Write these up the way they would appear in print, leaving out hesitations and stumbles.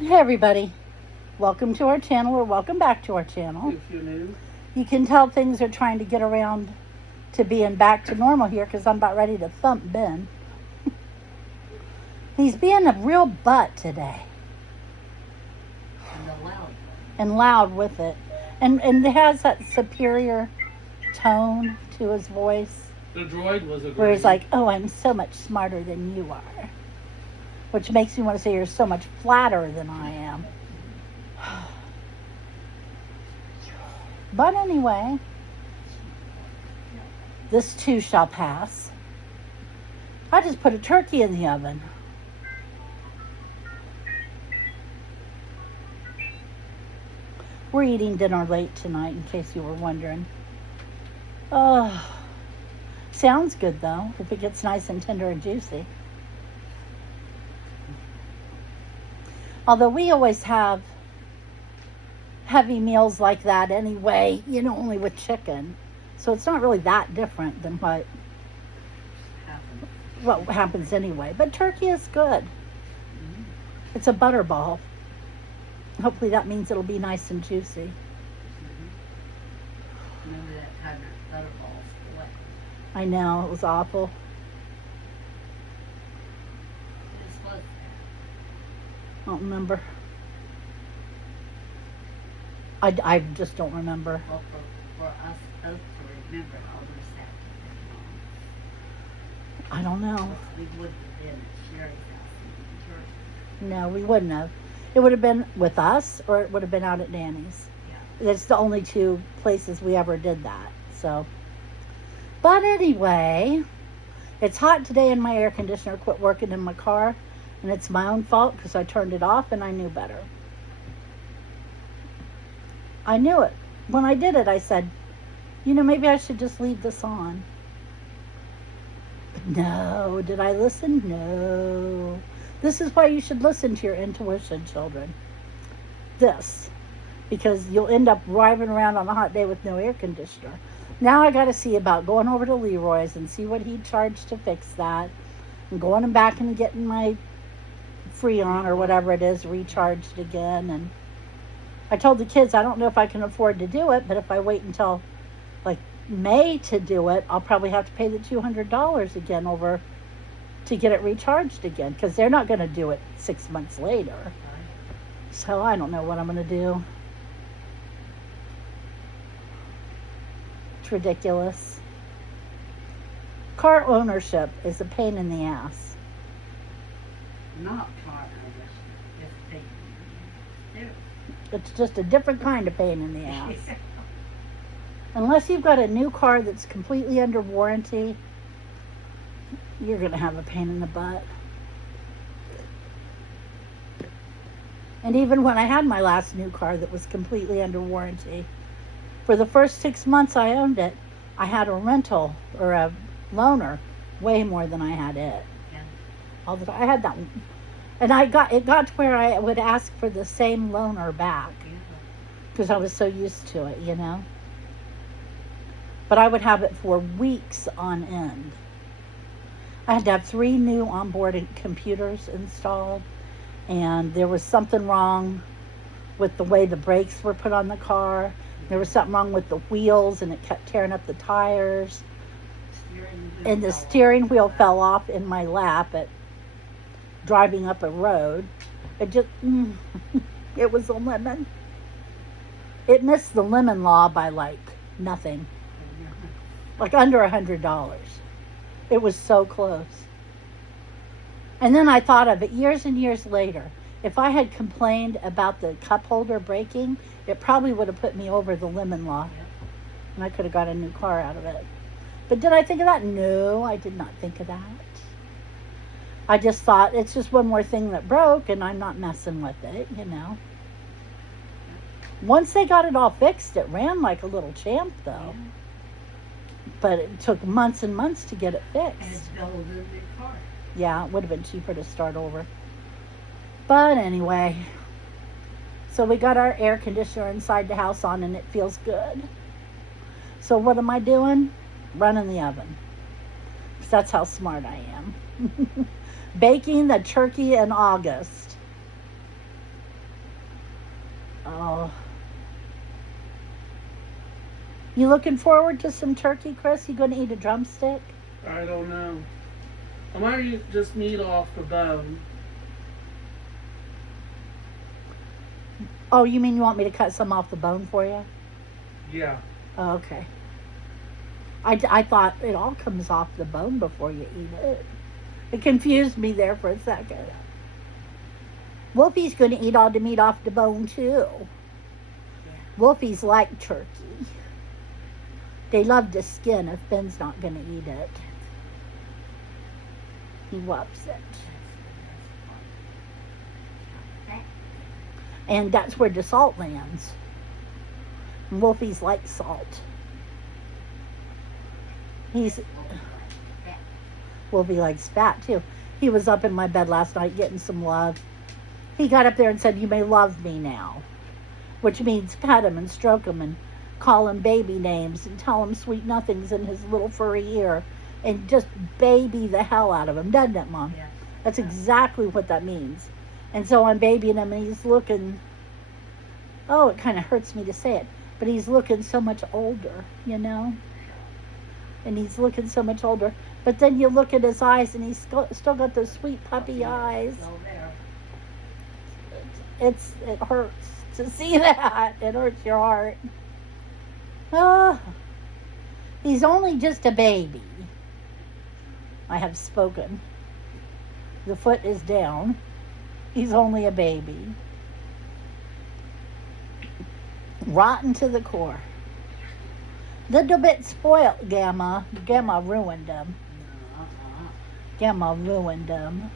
Hey everybody, welcome to our channel or welcome back to our channel. If you're new, You can tell things are trying to get around to being back to normal here because I'm about ready to thump Ben. He's being a real butt today and the loud and loud with it. And it has that superior tone to his voice the droid was a where he's like, oh, I'm so much smarter than you are. Which makes me want to say you're so much flatter than I am. But anyway, this too shall pass. I just put a turkey in the oven. We're eating dinner late tonight, in case you were wondering. Oh, sounds good though, if it gets nice and tender and juicy. Although we always have heavy meals like that anyway, only with chicken. So it's not really that different than what happens anyway. But turkey is good. Mm-hmm. It's a butterball. Hopefully that means it'll be nice and juicy. Mm-hmm. Remember that time that butterball's what? I know, it was awful. It was I don't remember. I just don't remember. well for us both to remember all this happened. I don't know. We wouldn't have been at Sherry's house in Georgia. No, we wouldn't have. It would have been with us or it would have been out at Danny's. Yeah. That's the only two places we ever did that. So, but anyway, it's hot today and my air conditioner quit working in my car. And it's my own fault because I turned it off and I knew better. I knew it. When I did it, I said, maybe I should just leave this on. But no. Did I listen? No. This is why you should listen to your intuition, children. This. Because you'll end up driving around on a hot day with no air conditioner. Now I got to see about going over to Leroy's and see what he'd charge to fix that. And going back and getting my Freon or whatever it is recharged again. And I told the kids I don't know if I can afford to do it, but if I wait until like May to do it, I'll probably have to pay the $200 again over to get it recharged again because they're not going to do it 6 months later. So I don't know what I'm going to do. It's ridiculous. Car ownership is a pain in the ass. Not car ownership, just taking. It's just a different kind of pain in the ass. Unless you've got a new car that's completely under warranty, you're going to have a pain in the butt. And even when I had my last new car that was completely under warranty, for the first 6 months I owned it, I had a rental or a loaner way more than I had it. Yeah. All the time. I had that one. And it got to where I would ask for the same loaner back because I was so used to it, But I would have it for weeks on end. I had to have 3 new onboard computers installed, and there was something wrong with the way the brakes were put on the car. There was something wrong with the wheels, and it kept tearing up the tires. And the steering wheel fell off in my lap at driving up a road. It just, it was a lemon. It missed the lemon law by like nothing. Like under $100. It was so close. And then I thought of it years and years later. If I had complained about the cup holder breaking, it probably would have put me over the lemon law. And I could have got a new car out of it. But did I think of that? No, I did not think of that. I just thought it's just one more thing that broke and I'm not messing with it, Once they got it all fixed, it ran like a little champ though. But it took months and months to get it fixed. And it's built in the car. Yeah, it would have been cheaper to start over. But anyway, so we got our air conditioner inside the house on and it feels good. So what am I doing? Running the oven. because that's how smart I am. Baking the turkey in August. Oh. You looking forward to some turkey, Chris? You going to eat a drumstick? I don't know. I might eat just meat off the bone. Oh, you mean you want me to cut some off the bone for you? Yeah. Oh, okay. I thought it all comes off the bone before you eat it. It confused me there for a second. Wolfie's going to eat all the meat off the bone, too. Wolfies like turkey. They love the skin if Ben's not going to eat it. He loves it. And that's where the salt lands. And Wolfies like salt. Wolfie likes fat too. He was up in my bed last night getting some love. He got up there and said, "You may love me now," which means pet him and stroke him and call him baby names and tell him sweet nothings in his little furry ear and just baby the hell out of him, doesn't it, Mom? Yeah. That's exactly what that means. And so I'm babying him and he's looking, oh, it kind of hurts me to say it, but he's looking so much older, you know? And he's looking so much older. But then you look at his eyes and he's still got those sweet puppy eyes. Still there. It hurts to see that. It hurts your heart. Oh, he's only just a baby. I have spoken. The foot is down. He's only a baby. Rotten to the core. Little bit spoiled, Gamma. Gamma ruined him. Gamma ruined him.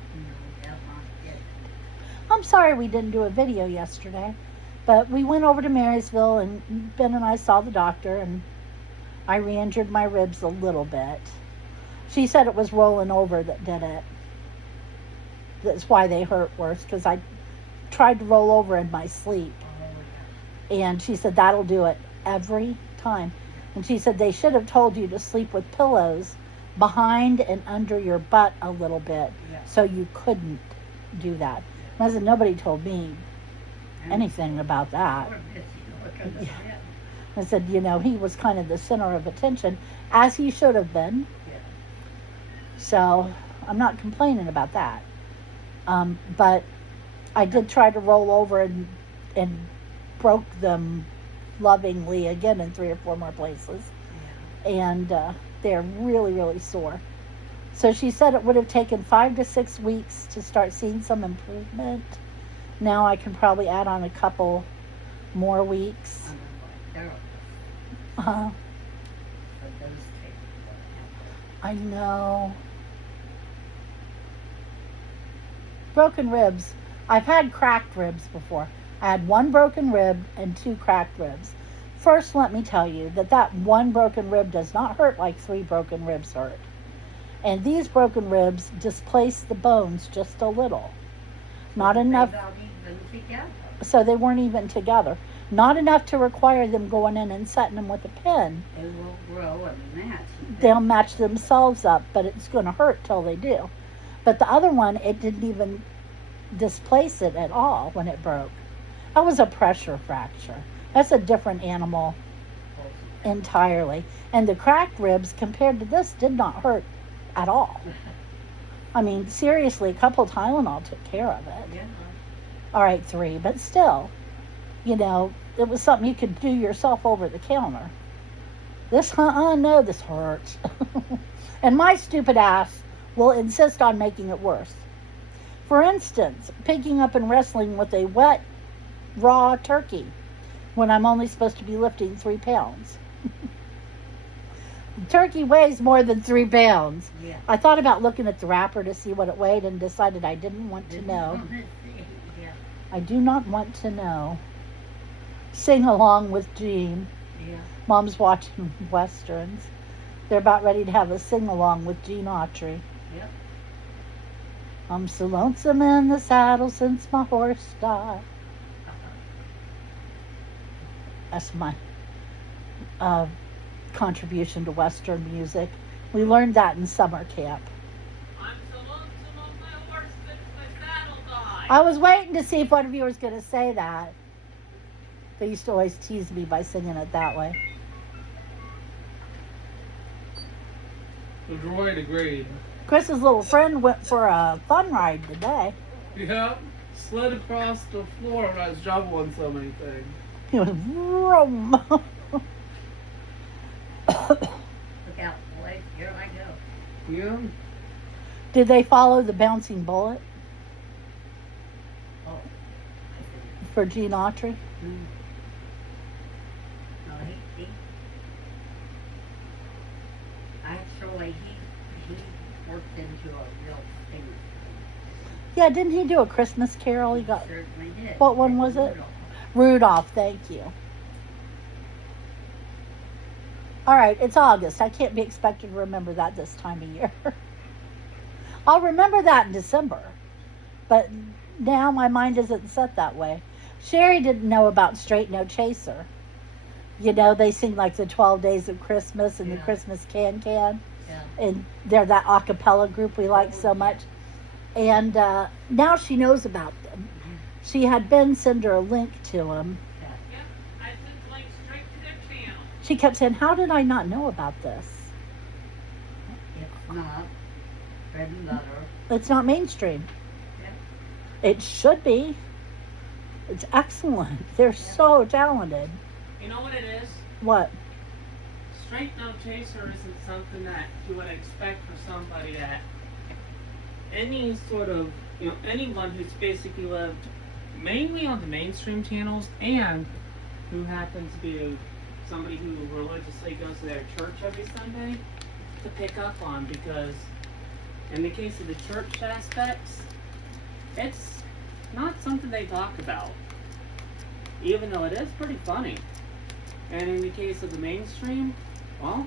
I'm sorry we didn't do a video yesterday, but we went over to Marysville and Ben and I saw the doctor and I re-injured my ribs a little bit. She said it was rolling over that did it. That's why they hurt worse, because I tried to roll over in my sleep. And she said that'll do it every time. And she said they should have told you to sleep with pillows behind and under your butt a little bit, so you couldn't do that. And I said, nobody told me anything about that. I said, you know, he was kind of the center of attention, as he should have been. So I'm not complaining about that. But I did try to roll over and broke them lovingly again in 3 or 4 more places. And they're really, really sore. So she said it would have taken 5 to 6 weeks to start seeing some improvement. Now I can probably add on a couple more weeks. I know. Broken ribs. I've had cracked ribs before. I had 1 broken rib and 2 cracked ribs. First, let me tell you that 1 broken rib does not hurt like 3 broken ribs hurt. And these broken ribs displace the bones just a little. Not enough. So they weren't even together. Not enough to require them going in and setting them with a pin. They will grow and match. They'll match themselves up, but it's going to hurt till they do. But the other one, it didn't even displace it at all when it broke. That was a pressure fracture. That's a different animal entirely. And the cracked ribs, compared to this, did not hurt at all. I mean, seriously, a couple Tylenol took care of it. Yeah. All right, 3, but still, you know, it was something you could do yourself over the counter. This, no, this hurts. And my stupid ass will insist on making it worse. For instance, picking up and wrestling with a wet, raw turkey when I'm only supposed to be lifting 3 pounds. The turkey weighs more than 3 pounds. Yeah. I thought about looking at the wrapper to see what it weighed and decided I didn't want to know. Yeah. I do not want to know. Sing along with Jean. Yeah. Mom's watching Westerns. They're about ready to have a sing along with Gene Autry. Yep. I'm so lonesome in the saddle since my horse died. That's my contribution to Western music. We learned that in summer camp. I'm so lonesome on my horse since my saddle died. I was waiting to see if one of you was going to say that. They used to always tease me by singing it that way. The droid agreed. Chris's little friend went for a fun ride today. Yep. Slid across the floor when I was juggling so many things. He was vroom. Look out, boys. Here I go. Yeah. Did they follow the bouncing bullet Oh. for Gene Autry? No, he actually, he worked into a real thing. Yeah, didn't he do a Christmas Carol? He got Certainly did. What one was it? Rudolph. Thank you. All right, it's August. I can't be expected to remember that this time of year. I'll remember that in December, but now my mind isn't set that way. Sherry didn't know about Straight No Chaser. You know, they sing like the 12 Days of Christmas and the Yeah. Christmas Can, Yeah. and they're that a cappella group we like so much. And now she knows about them. She had Ben send her a link to them. Yep, I sent the link straight to their channel. She kept saying, how did I not know about this? It's not bread and butter. It's not mainstream. Yep. It should be. It's excellent. They're so talented. You know what it is? What? Straight No Chaser isn't something that you would expect for somebody that any sort of, anyone who's basically lived mainly on the mainstream channels and who happens to be somebody who religiously goes to their church every Sunday to pick up on, because in the case of the church aspects, it's not something they talk about, even though it is pretty funny. And in the case of the mainstream, well,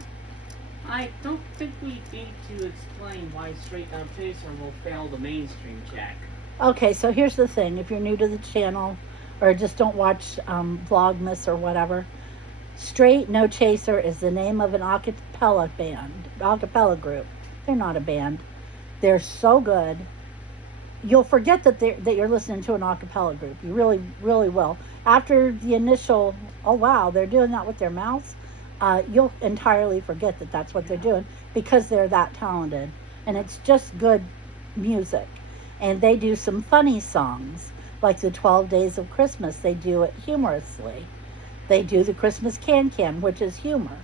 I don't think we need to explain why Straight No Chaser will fail the mainstream check. Okay, so here's the thing. If you're new to the channel or just don't watch Vlogmas or whatever, Straight No Chaser is the name of an a cappella band, a cappella group. They're not a band. They're so good. You'll forget that you're listening to an a cappella group. You really, really will. After the initial, oh wow, they're doing that with their mouths, you'll entirely forget that that's what they're doing because they're that talented. And it's just good music. And they do some funny songs, like the 12 Days of Christmas. They do it humorously. They do the Christmas Can, which is humor.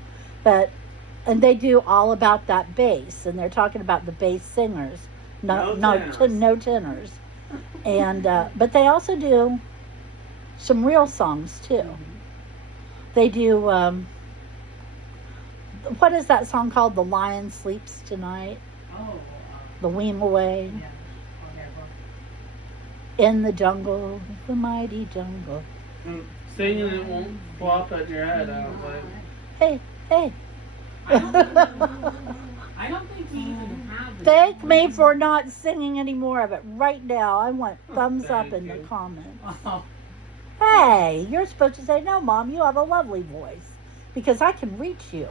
And they do all about that bass. And they're talking about the bass singers. No tenors. And but they also do some real songs too. They do what is that song called? The Lion Sleeps Tonight. Oh. The Weem Away. Yeah. Whatever. In the jungle, the mighty jungle. Singing it won't flop at your head, I don't think. Hey. I don't think we even have the Thank me for not singing any more of it right now. I want thumbs up Thank in you. the comments. Oh, Hey, you're supposed to say, no, Mom, you have a lovely voice. Because I can reach you.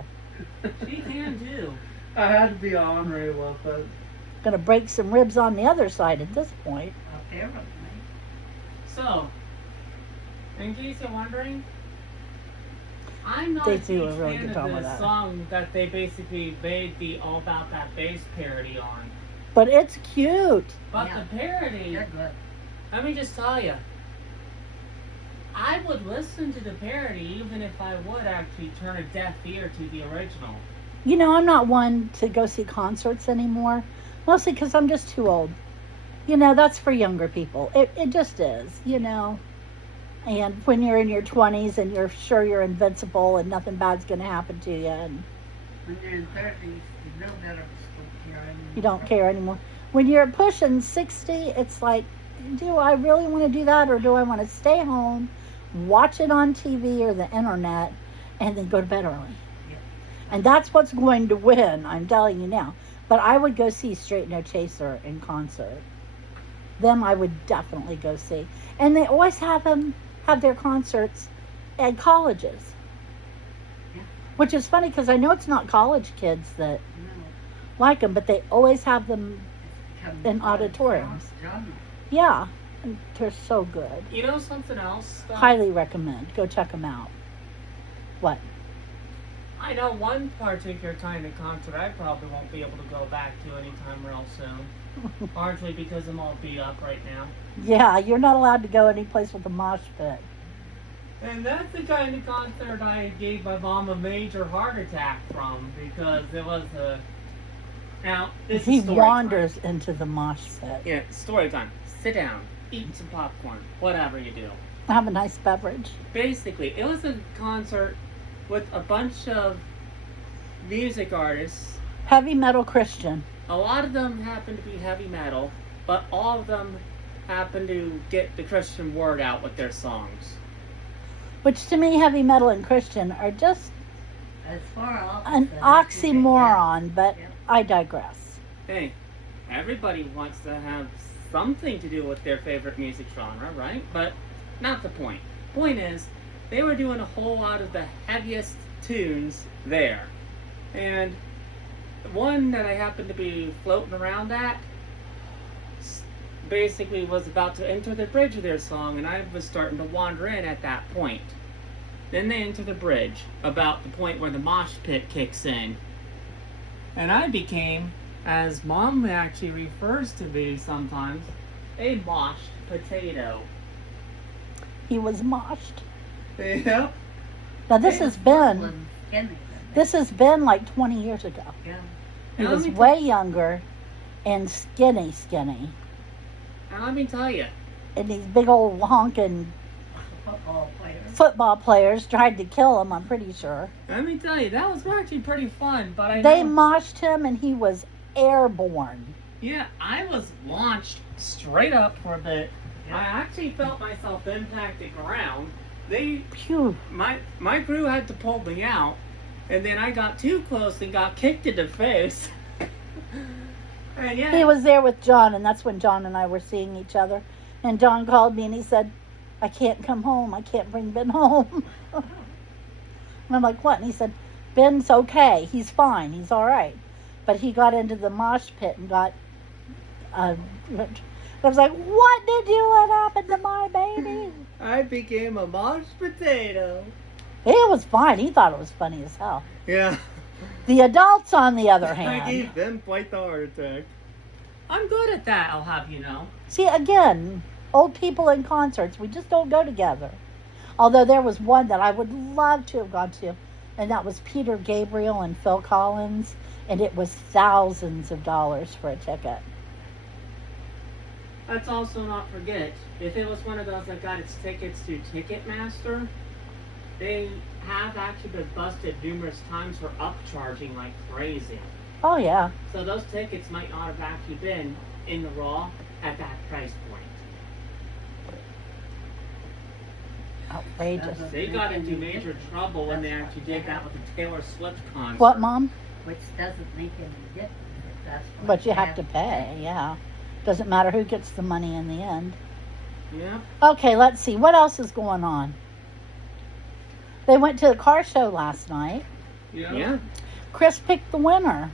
she can too. I had to be ornery with it. Gonna break some ribs on the other side at this point. Apparently. So, in case you're wondering, I'm not They a do huge a really fan good of job the with that. song that they basically made the All About That Bass parody on. But it's cute. But Yeah. the parody, They're good. let me just tell you, I would listen to the parody even if I would actually turn a deaf ear to the original. You know, I'm not one to go see concerts anymore. Mostly because I'm just too old. You know, that's for younger people. It just is, you know. And when you're in your 20s and you're sure you're invincible and nothing bad's going to happen to you and When you're in 30s, you know better to care anymore. you don't care anymore. When you're pushing 60, it's like, do I really want to do that, or do I want to stay home, watch it on TV or the internet, and then go to bed early? Yeah. And that's what's going to win, I'm telling you now. But I would go see Straight No Chaser in concert. Them I would definitely go see. And they always have their concerts at colleges. Yeah. Which is funny because I know it's not college kids that No. like them, but they always have them It's become In college auditoriums. genre. Yeah, They're so good. You know something else? Though? Highly recommend. Go check them out. What? I know one particular kind of concert I probably won't be able to go back to anytime real soon. Largely because I'm all beat up right now. Yeah, you're not allowed to go any place with a mosh pit. And that's the kind of concert I gave my mom a major heart attack from because it was a. Now, this He is story wanders into the mosh pit. Time. Yeah, story time. Sit down, eat some popcorn, whatever you do. Have a nice beverage. Basically, it was a concert with a bunch of music artists. Heavy metal Christian. A lot of them happen to be heavy metal, but all of them happen to get the Christian word out with their songs. Which to me, heavy metal and Christian are just As far off an as oxymoron, but Yeah. I digress. Hey, everybody wants to have something to do with their favorite music genre, right? But not the point. Point is, they were doing a whole lot of the heaviest tunes there. And the one that I happened to be floating around at basically was about to enter the bridge of their song, and I was starting to wander in at that point. Then they enter the bridge, about the point where the mosh pit kicks in. And I became, as Mom actually refers to me sometimes, a moshed potato. He was moshed. Yep. Now this Hey, has been Portland skinny. this has been like 20 years ago. Yeah. He Now, was let me way younger and skinny, And let me tell you, and these big old honking Football player. football players tried to kill him. I'm pretty sure that was actually pretty fun. But I they know, moshed him, and he was airborne. yeah, I was launched straight up for a bit. Yeah. I actually felt myself impact the ground. They Phew. my crew had to pull me out, and then I got too close and got kicked in the face. And yeah, He was there with John, and that's when John and I were seeing each other. And John called me, and he said, "I can't come home. I can't bring Ben home." And I'm like, "What?" And he said, "Ben's okay. He's fine. He's all right." But he got into the mosh pit and got. I was like, "What did you let happen to my baby?" I became a mashed potato. It was fine. He thought it was funny as hell. Yeah. The adults, on the other I hand, gave them quite the heart attack. I'm good at that, I'll have you know. see, again, old people in concerts, we just don't go together. Although there was one that I would love to have gone to, and that was Peter Gabriel and Phil Collins, and it was thousands of dollars for a ticket. Let's also not forget, if it was one of those that got its tickets through Ticketmaster, they have actually been busted numerous times for upcharging like crazy. Oh, yeah. So those tickets might not have actually been in the raw at that price point. Outrageous. They got into major trouble when they actually did that with the Taylor Swift concert. What, Mom? Which doesn't make any difference. If that's what But you have to pay, yeah. Doesn't matter who gets the money in the end. Yeah. Okay, let's see. What else is going on? They went to the car show last night. Yeah. Chris picked the winner.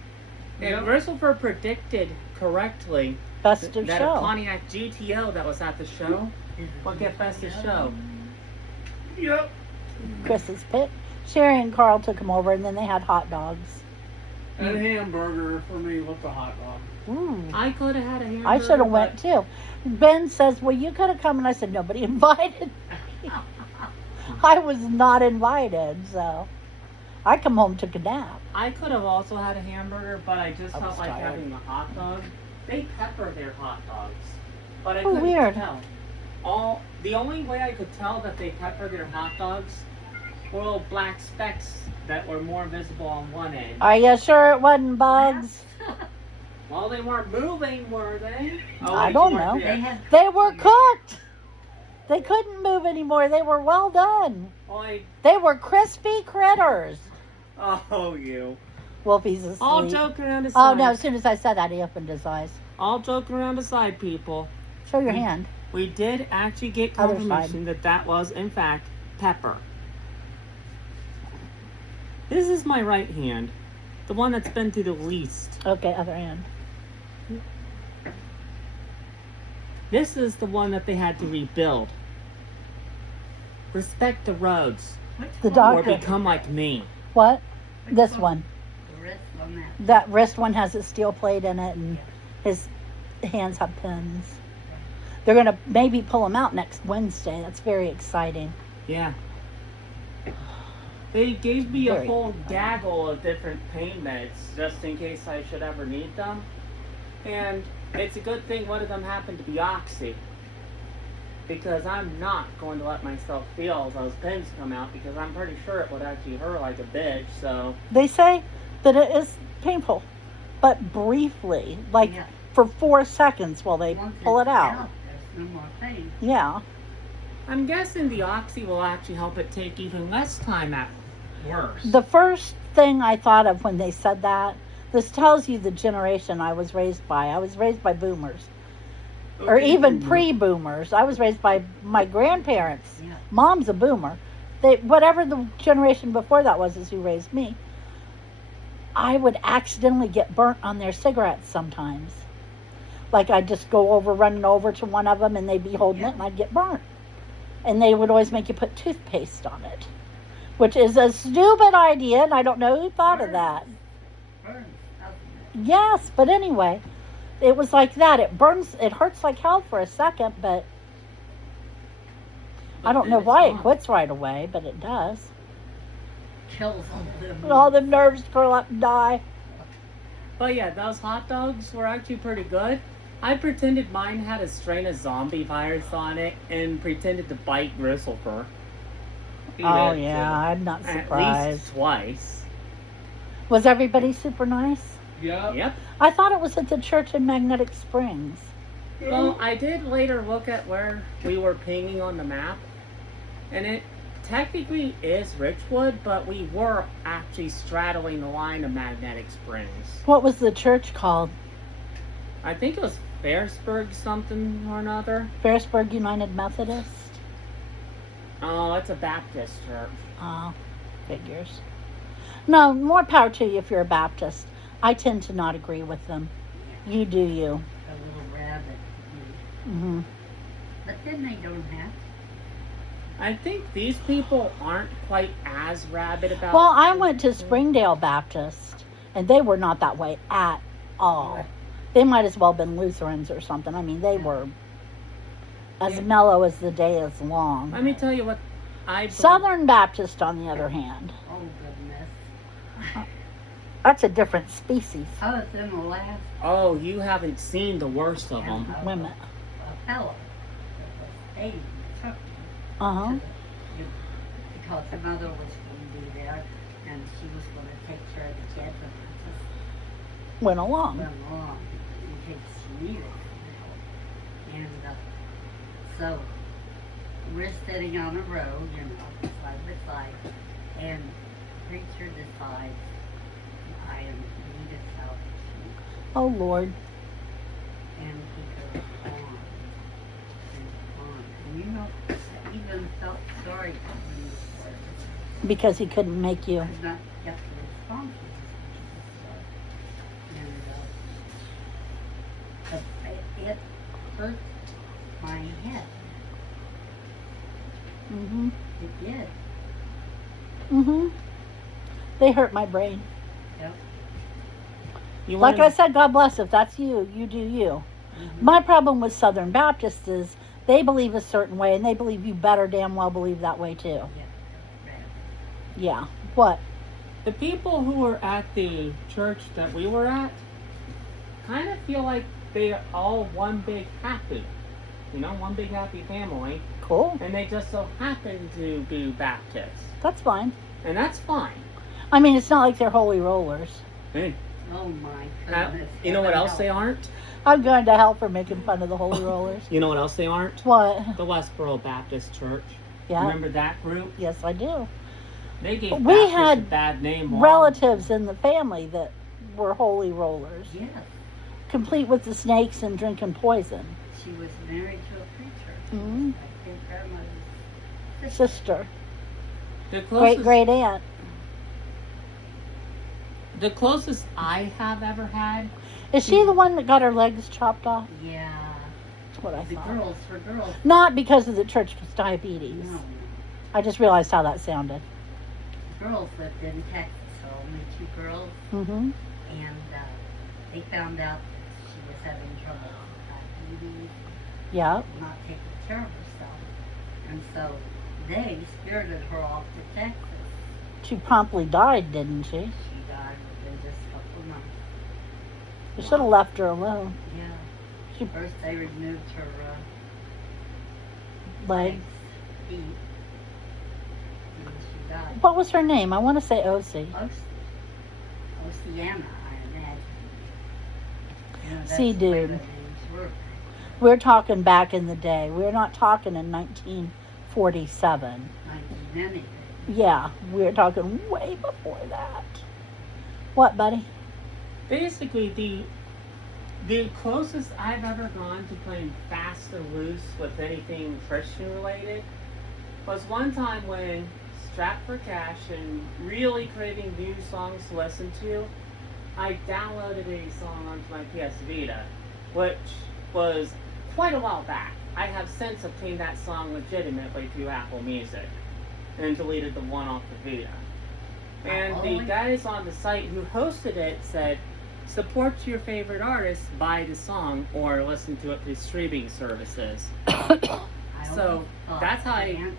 And Christopher predicted correctly Best of that a show. Pontiac GTO that was at the show would get best of show. Yep. Chris's pick. Sherry and Carl took him over, and then they had hot dogs. And hamburger for me with the hot dog. Ooh. I could have had a hamburger. I should have but went too. Ben says, "Well, you could have come," and I said, "Nobody invited me." I was not invited, so I come home, took a nap. I could have also had a hamburger, but I just I felt was like tired. having a hot dog. They pepper their hot dogs, but I Oh, couldn't weird. tell. The only way I could tell that they pepper their hot dogs were little black specks that were more visible on one end. Are you sure it wasn't bugs? Well, they weren't moving, were they? I don't you weren't know. there. They had They were cooked. They couldn't move anymore. They were well done. Well, They were crispy critters. oh, you. Wolfie's asleep. All joke around aside. Oh, no, as soon as I said that, he opened his eyes. All joke around aside, people. Show your hand. We did actually get Other confirmation that was, in fact, pepper. This is my right hand. The one that's been through the least. Okay, other hand. This is the one that they had to rebuild. Respect the roads, Which The one? or doctor. become like me. What? Which This one. The wrist on that. That wrist one has a steel plate in it, and his hands have pins. They're going to maybe pull him out next Wednesday. That's very exciting. Yeah. They gave me a Very whole gaggle of different pain meds just in case I should ever need them. And it's a good thing one of them happened to be Oxy. Because I'm not going to let myself feel those pins come out because I'm pretty sure it would actually hurt like a bitch, so... They say that it is painful, but briefly, like Yeah. for 4 seconds while they Once pull it it's out. there's no more pain. Yeah. I'm guessing the Oxy will actually help it take even less time at worse. The first thing I thought of when they said that, this tells you the generation I was raised by. I was raised by boomers. Or even pre-boomers. I was raised by my grandparents. Yeah. Mom's a boomer. Whatever the generation before that was is who raised me. I would accidentally get burnt on their cigarettes sometimes. Like I'd just go running over to one of them and they'd be holding it and I'd get burnt. And they would always make you put toothpaste on it. Which is a stupid idea, and I don't know who thought of that. Burns, doesn't it? Yes, but anyway, it was like that. It burns, it hurts like hell for a second, but I don't know why it quits right away, but it does. Kills all them. And all the nerves curl up and die. But yeah, those hot dogs were actually pretty good. I pretended mine had a strain of zombie virus on it and pretended to bite Gristlefur. Oh yeah, I'm not At surprised. least twice. Was everybody super nice? Yep. Yep. I thought it was at the church in Magnetic Springs. Well, I did later look at where we were pinging on the map, and it technically is Richwood, but we were actually straddling the line of Magnetic Springs. What was the church called? I think it was Ferrisburg something or another. Ferrisburg United Methodist? Oh, it's a Baptist church. Oh, figures. No, more power to you if you're a Baptist. I tend to not agree with them. You do you. A little rabbit. Hmm. But then they don't have to. I think these people aren't quite as rabid about. Well, I went to Springdale Baptist, and they were not that way at all. They might as well have been Lutherans or something. I mean, they were as mellow as the day is long. Let me tell you what I. Southern Baptist, on the other hand, Oh, goodness. that's a different species. I was in the last Oh, you haven't seen the worst of them. Women. a fellow that was dating the truck. Uh-huh. Because the mother was going to be there and she was going to take care of the kids and I just Went along. went along in case she needed some help. And so we're sitting on a road, side by side, and the preacher decides I am in need of salvation. Oh, Lord. And he goes on and on. And I even felt sorry for him before. Because he couldn't make you. I did not get the responses. And it hurt my head. Mm-hmm. It did. Mm-hmm. They hurt my brain. Yep. You Like wanna- I said, God bless. If that's you, you do you. Mm-hmm. My problem with Southern Baptists is they believe a certain way, and they believe you better damn well believe that way too. Yeah. What? The people who were at the church that we were at kind of feel like they are all one big happy. You know, one big happy family. Cool. And they just so happen to be Baptists. That's fine. And that's fine. I mean, it's not like they're holy rollers. Hey, Oh my now, goodness. you know what Heaven else they help. aren't? I'm going to hell for making fun of the holy rollers. You know what else they aren't? What? The Westboro Baptist Church. Yeah. Remember that group? Yes, I do. They gave We Baptist had a bad name. long- Relatives in the family that were holy rollers, Yes. complete with the snakes and drinking poison. She was married to a preacher. Mhm. I think grandmother's Sister, The great closest, great aunt. the closest I have ever had. Is she the one that got her legs chopped off? Yeah. That's what I The thought. girls, her girls. Not because of the church, because diabetes. No, I just realized how that sounded. the girls lived in Texas, so only 2 girls, Mm-hmm. and they found out that she was having trouble with diabetes, Yeah. not taking care of herself, and so they spirited her off to Texas. She promptly died, didn't she? She died within just a couple of months. They should have left her alone. Yeah. She First they removed her legs. feet, and she died. What was her name? I want to say Osie. Oceana, I imagine. You know, that's See, the way dude. the names were. We're talking back in the day. We're not talking in 1947. 1990. Yeah, we're talking way before that. What, buddy? Basically, the closest I've ever gone to playing fast and loose with anything Christian related was one time when strapped for cash and really craving new songs to listen to, I downloaded a song onto my PS Vita, which was quite a while back. I have since obtained that song legitimately through Apple Music and deleted the one off the Vita. And the guys on the site who hosted it said, support your favorite artist, buy the song, or listen to it through streaming services. So, that's how I-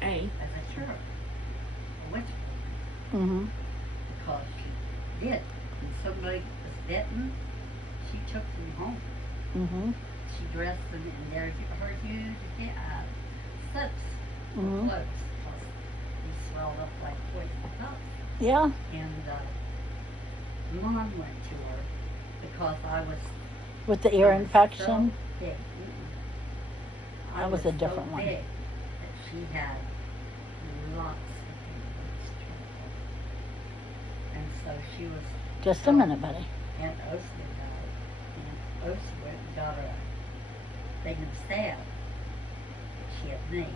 Hey, As a church. A witch. Mm-hmm. Because she did. When somebody was bitten, she took them home. Mm-hmm. She dressed them in their her huge slips for Mhm. clothes. Because they swelled up like poison cups. Yeah. And Mom went to her because I was With the ear infection. So big. I That was a different so one. big that she had lots of things trouble. And so she was. Just a minute, buddy. And Osie died. And Osie went and got her a thing of salve that she had made.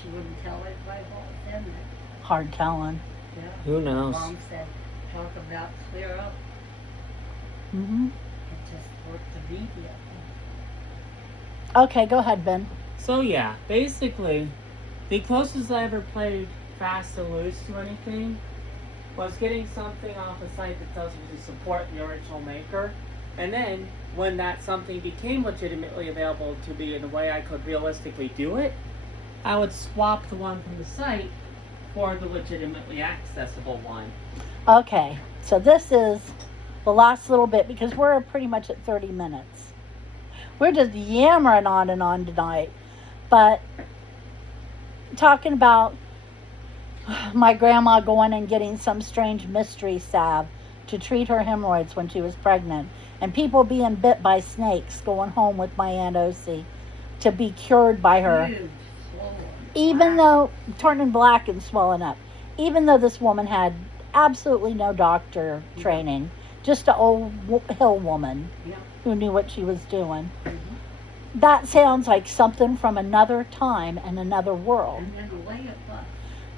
She wouldn't tell anybody what was in there. Hard telling. Yeah. who knows? Mom said, talk about clear up. Mm-hmm. It just worked immediately. Okay, go ahead, Ben. So yeah, basically, the closest I ever played fast and loose to anything was getting something off a site that tells you to support the original maker. And then, when that something became legitimately available to me in a way I could realistically do it, I would swap the one from the site for the legitimately accessible one. Okay, so this is the last little bit because we're pretty much at 30 minutes. We're just yammering on and on tonight. But talking about my grandma going and getting some strange mystery salve to treat her hemorrhoids when she was pregnant, and people being bit by snakes going home with my Aunt Osie to be cured by her. Huge, swollen, Even black. though, turning black and swelling up, even though this woman had absolutely no doctor training, just an old hill woman Yeah. who knew what she was doing. Mhm. That sounds like something from another time and another world. And in a way it was.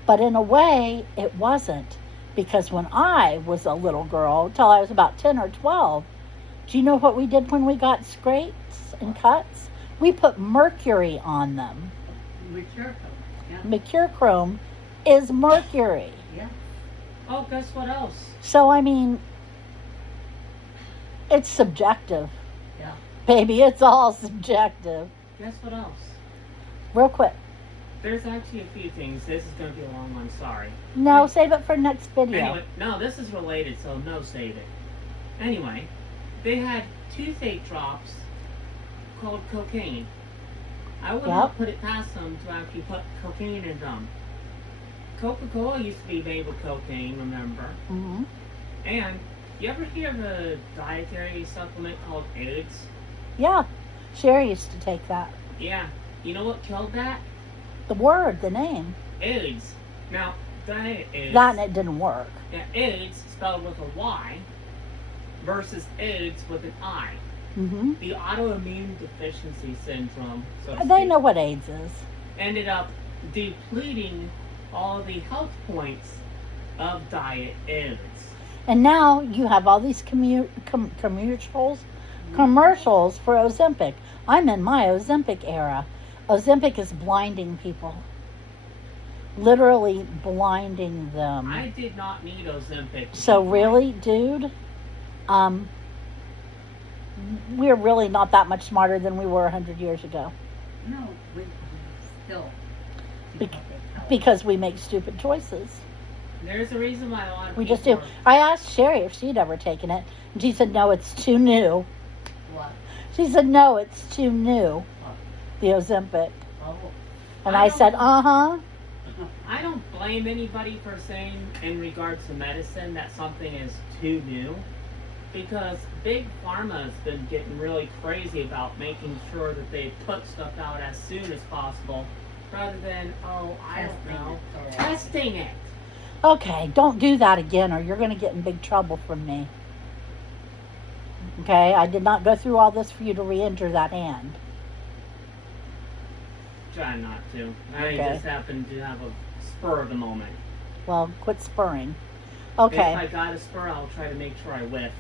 But in a way, it wasn't. Because when I was a little girl, till I was about 10 or 12, do you know what we did when we got scrapes and cuts? We put mercury on them. Mature. Yeah. Mercurochrome is mercury. Yeah. Oh, guess what else? So, I mean, it's subjective. Yeah. Baby, it's all subjective. Guess what else? Real quick. There's actually a few things. This is going to be a long one, sorry. No, save it for next video. Anyway, no, this is related, so no save it. Anyway, they had toothache drops called cocaine. I would not put it past them to actually put cocaine in them. Coca-Cola used to be made with cocaine, remember? Mm-hmm. And you ever hear of a dietary supplement called AIDS? Yeah, Sherry used to take that. Yeah. You know what killed that? The word, the name. AIDS. Now, diet AIDS. That and it didn't work. Yeah, AIDS spelled with a Y versus AIDS with an I. Mm-hmm. The autoimmune deficiency syndrome, so to They speak, know what AIDS is. ended up depleting all the health points of diet AIDS. And now you have all these commercials commercials for Ozempic. I'm in my Ozempic era. Ozempic is blinding people. Literally blinding them. I did not need Ozempic. So really, dude, we're really not that much smarter than we were 100 years ago. No, we still. Be- because we make stupid choices. There's a reason why a lot of We people just do. I asked Sherry if she'd ever taken it, and she said, no, it's too new. What? She said, no, it's too new, the Ozempic. Oh. And I I said, don't- I don't blame anybody for saying, in regards to medicine, that something is too new. Because Big Pharma has been getting really crazy about making sure that they put stuff out as soon as possible, rather than, I don't know, testing it. okay, don't do that again or you're going to get in big trouble from me. Okay, I did not go through all this for you to re-injure that hand. Try not to. I Okay. just happen to have a spur of the moment. Well, quit spurring. If Okay. I got a spur, I'll try to make sure I whiff.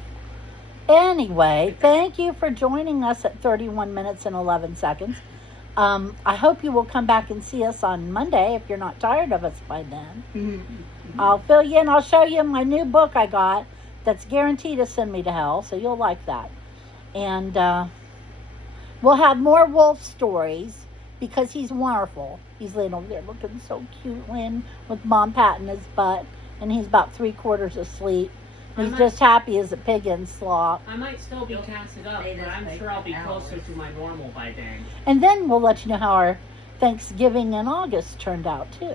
Anyway, thank you for joining us at 31 minutes and 11 seconds. I hope you will come back and see us on Monday if you're not tired of us by then. I'll fill you in. I'll show you my new book I got that's guaranteed to send me to hell, so you'll like that. And we'll have more Wolf stories because he's wonderful. He's laying over there looking so cute, Lynn, with Mom patting his butt, and he's about 3/4 asleep. He's just happy as a pig in slop. I might still be casted up, but I'm sure I'll be closer to my normal by then. And then we'll let you know how our Thanksgiving in August turned out, too.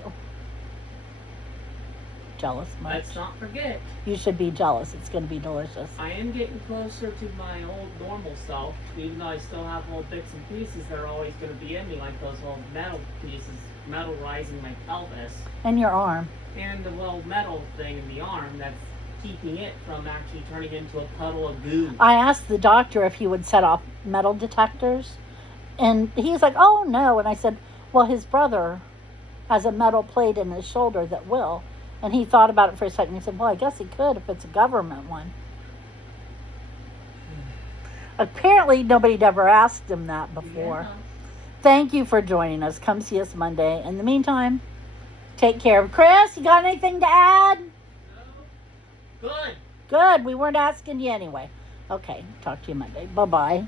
Jealous much? Let's not forget, You should be jealous. It's going to be delicious. I am getting closer to my old normal self, even though I still have little bits and pieces that are always going to be in me, like those little metal pieces, metal rising my pelvis, And your arm. and the little metal thing in the arm that's keeping it from actually turning into a puddle of goo. I asked the doctor if he would set off metal detectors, and he was like, oh, no. And I said, well, his brother has a metal plate in his shoulder that will. And he thought about it for a second. He said, well, I guess he could if it's a government one. Apparently, nobody'd ever asked him that before. Yeah. Thank you for joining us. Come see us Monday. In the meantime, take care. Chris, you got anything to add? Good. Good. We weren't asking you anyway. Okay. Talk to you Monday. Bye-bye.